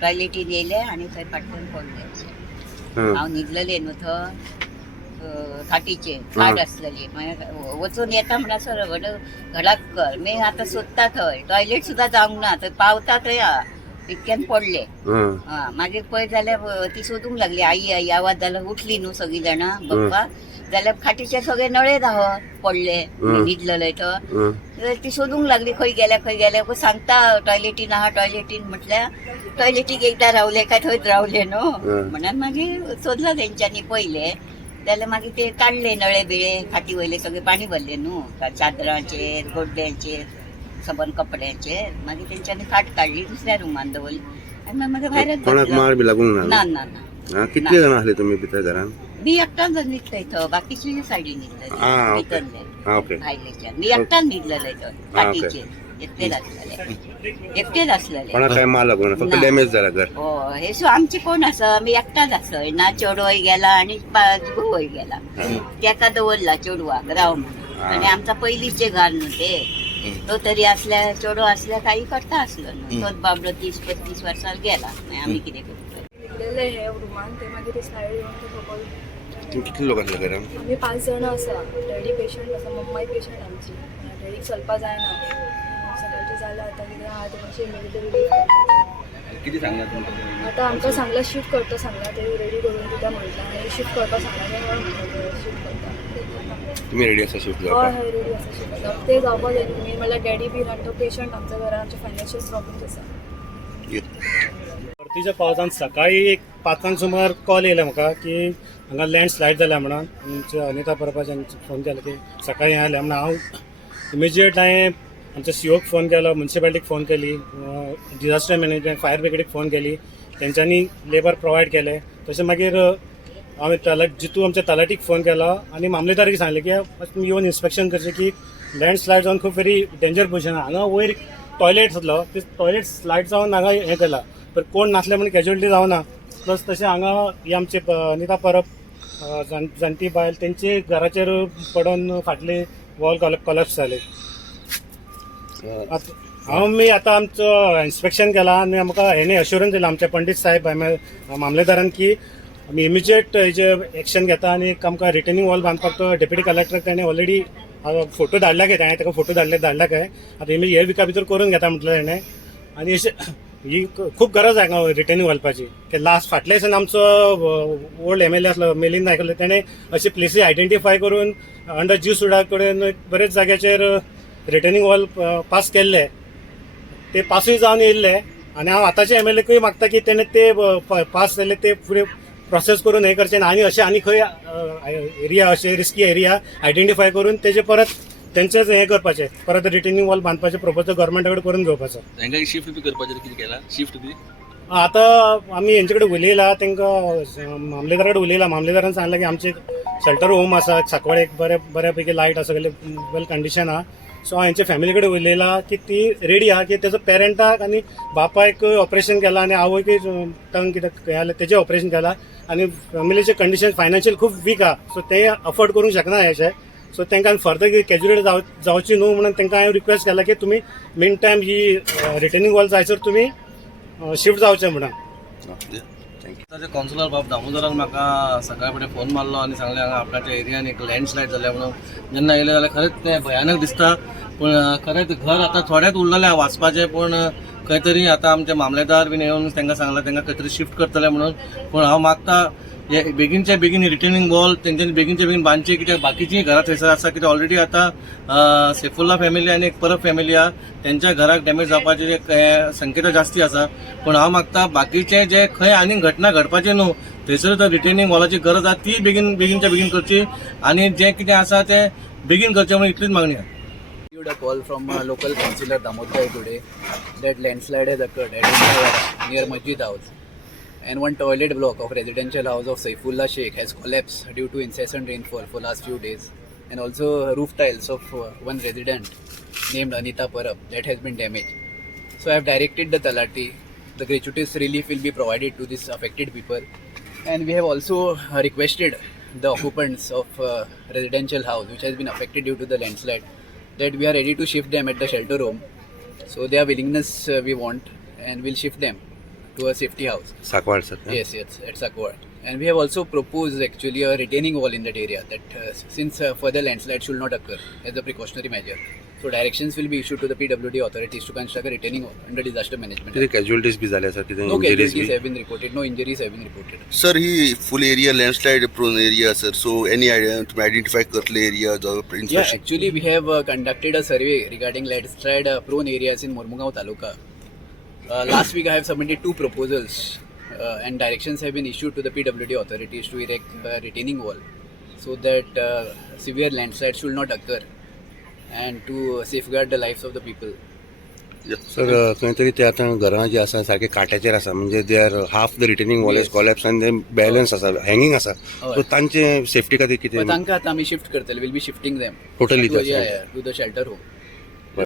टॉयलेटीन येयले आनी थंय फाटल्यान पडले. हांव न्हिदलेलें न्हू थंय खाटीचेर खाट आसलेली मागीर वचून येता म्हणसर घडाक कर मागीर आतां सोदता थंय टॉयलेट सुद्दां जावंक ना थंय पावता थंय इतक्यान पडले. मागीर पळय जाल्यार ती सोदूंक लागली आई आई आवाज जाल्यार उठली न्हू सगळीं जाणां बघपाक जाल्यार खाटीचे सगळे नळे दाखोवन पडले न्हिदलेले थंय. ती सोदूंक लागली खंय गेले सांगता टॉयलेटीन आहा टॉयलेटीन म्हटल्यार टॉयलेटीक एकदां रावले काय थंयच रावले न्हू म्हणून मागीर सोदलो तेंच्यांनी पयले जाल्यार मागीर ते काडले नळे बिळे खाटी वयले सगळे पाणी भरले न्हू चादरांचेर गोड्ड्यांचेर सबन कपड्यांचेर मागीर तेंच्यांनी खाट काडली दुसऱ्या रुमान दवरली आनी मागीर भायर ना ना ना. कितले जाण आसले तुमी भितर घरान? मी एकटाच न्हिदले थंय बाकीची सायडीन न्हिदले भायल्याच्यान मी एकटाच न्हिदलेले थंय खाटीचेर एकटेच असलेले. फक्त डॅमेज जाला घर? हे सो आमचे कोण आसा आमी एकटाच आसय ना चेडूय गेला आनी घोवय गेला तेका दवरला चेडवाक राव म्हणून आनी आमचा पयलींचे घर न्हू ते तो तरी असल्या चेडो असल्या काही करता असलो न्हू तोच बाबडो 30-35 वर्सां गेला मागीर आमी कितें करतले हे रुमान ते मागीर सायड येवन ते पळोवन. कितले लोक आसले घरान? आमी 5 जाणां आसा. डॅडी पेशंट आसा मम्माय पेशंट आमची डॅडीक चलपा जायना सकाळचें जालें आतां कितें आहा ते मातशें इमिडिएटली रिलीफ करता. कितें सांगला तुमकां? आतां आमकां सांगला शिफ्ट करता सांगला ते रेडी करून दिता म्हटलां आनी शिफ्ट करपा सांगला ते म्हणटा शिफ्ट करता. तुम्ही रेडी आसा शिफ्ट हय हय रेडी आसा शिफ्ट करपाक. ते जावपा जाय मेन म्हणल्यार डॅडी बी आनी तो पेशंट आमच्या घरान आमचे फायनान्शियल प्रॉब्लम्स आसा. परतीच्या पावसान सकाळी एक 5 सुमार कॉल येयला म्हाका की हांगा लँडस्लायड जाल्या म्हणून आमचे अनिता परबाच्यान फोन केला की सकाळी आयल्या म्हणून हांव इमिजिएट हांवें आमच्या सीओक फोन केलो म्युन्सिपालिटीक फोन केली डिजास्टर मॅनेजमेंट फायर ब्रिगेडीक फोन केली तेंच्यांनी लेबर प्रोवायड केले. तशें मागीर हांवें जितू आमच्या तलाटीक फोन केलो आनी मामलेदाराक सांगलें की तुमी येवन इन्स्पेक्शन करचें की लँडस्लायड जावन खूब व्हेरी डेंजर पोजिशन हांगा वयर टॉयलेट जातलो ते टॉयलेट स्लायड जावन हांगा हें केला पण कोण नासले म्हणून कॅज्युअलिटी जावना. प्लस तशें हांगा ही आमचे अनिता परब जाणटी बायल तेंचे घराचेर पडून फाटले वॉल कॉलॅप्स जाले. मी आतां आमचो इन्स्पेक्शन केला आनी आमकां हेणे अश्युरन्स दिला आमच्या पंडीत साहेब मामलेदारान की आमी इमिजिएट हेजे एक्शन घेता आनी आमकां रिटर्निंग वॉल बांदपाक तो डेप्युटी कलेक्टराक ताणें ऑलरेडी फोटो धाडला काय हांवें ताका फोटो धाडला काय आतां हे विका भितर करून घेता म्हटलें हेणें. आनी अशें ही खूब गरज आहे हांगा रिटर्निंग घालपाची की लास्ट फाटल्या दिसान आमचो ओल्ड MLA आसलो मिलिंद नायकले ताणें अशे प्लेसीस आयडेंटिफाय करून अंडर जीव सुडा कडेन बरेच जाग्याचेर रिटर्निंग वॉल पास केल्ले ते पासूय जावन येयल्ले आनी हांव आतांच्या MLAकूय मागता की तेणें ते पास जाल्ले ते फुडें प्रोसेस करून हें करचें आनी अशें आनी खंय एरिया अशे रिस्की एरिया आयडेंटिफाय करून तेजे परत तेंचेच हें करपाचें परत रिटर्निंग वॉल बांदपाचें प्रोपोजल गव्हर्मेंटा कडेन करून घेवपाचो. तांकां शिफ्ट बी करपाचें कितें केला शिफ्ट बी? आतां आमी हेंचे कडेन उलयला तांकां मामलेदारा कडेन उलयला मामलेदारान सांगलां की आमचे शेल्टर होम आसा सांकवाळे एक बऱ्यापैकी लायट आसा वेल कंडिशन आहा. सो हांव हेंचे फॅमिली कडेन उलयला की ती रेडी आहा की तेजो पेरंटाक आनी बापायक ऑपरेशन केलां आनी आवयकूय टंग कितें हें जालें तेजें ऑपरेशन केलां आनी फॅमिलीचे कंडिशन फायनान्शियल खूब वीक आहा. सो ते अफोर्ड करूंक शकना हें सो तांकां फर्दर कॅज्युअलिटी जावची न्हू म्हणून तांकां हांवें रिक्वेस्ट केला की तुमी मेन टायम ही रिटर्निंग वॉल जायसर तुमी शिफ्ट जावचें म्हणून. थँक्यू. कावन्सिलर बाब दामोदरान म्हाका सकाळी फुडें फोन मारलो आनी सांगलें हांगा आपणाच्या एरियान एक लँडस्लायड जाल्या म्हणून. जेन्ना येयलें जाल्यार खरेंच तें भयानक दिसता पूण खरेंच घर आतां थोडेंच उरलेलें वाचपाचें पूण खंय तरी आतां आमचे मामलेदार बीन येवन तांकां सांगलां तांकां खंय तरी शिफ्ट करतले म्हणून. पूण हांव मागता हे बेगीनच्या बेगीन रिटर्निंग वॉल तेंच्यांनी बेगीनच्या बेगीन बांदचे कित्याक बाकीचीं घरां थंयसर आसा कित्याक ऑलरेडी आतां सैफुल्ला फॅमिली आनी एक परब फॅमिली आहा तेंच्या घराक डॅमेज जावपाची संकेत जास्ती आसा. पूण हांव मागता बाकीचे जे खंय आनी घटना घडपाचे न्हू थंयसर तर रिटर्निंग वॉलाची गरज आहा ती बेगीनच्या बेगीन करची आनी जें कितें आसा तें बेगीन करचें म्हणून इतलीच मागणी आहा. A call from local councillor Damodar today that landslide has occurred at Rumdawada near Masjid house and one toilet block of residential house of Saifullah Sheikh has collapsed due to incessant rainfall for last few days and also roof tiles of one resident named Anita Parab that has been damaged. So I have directed the Talati. The gratuitous relief will be provided to these affected people and we have also requested the occupants of residential house which has been affected due to the landslide that we are ready to shift them at the shelter home. So their willingness we want and we'll shift them to a safety house. Sakwad sir. Yes, at Sakwad. And we have also proposed actually a retaining wall in that area that since further landslide should not occur as a precautionary measure. So directions will be issued to the PWD authorities to construct a retaining wall under disaster management. किती casualties बी झाल्या सर, किती No injuries casualties बी. have been reported. No injuries have been reported. Sir, he full area landslide prone area, sir. So any idea to identify current areas or Yeah, inspection? actually we have conducted a survey regarding landslide prone areas in Mormugao Taluka. Last week I have submitted 2 proposals and directions have been issued to the PWD authorities to erect a retaining wall so that severe landslides should not occur and to safeguard the lives of the people. Sir खंय तरी ते आतां घरां जी आसा सारखे काट्याचेर आसा, म्हणजे they are half the retaining wall is collapse आनी ते बॅलन्स आसा, हँगींग आसा. हय. सो तांचे सेफ्टी खातीर कितें But तांकां आतां आमी शिफ्ट करतले. We'll be shifting them Totally to, the shelter. to the shelter home.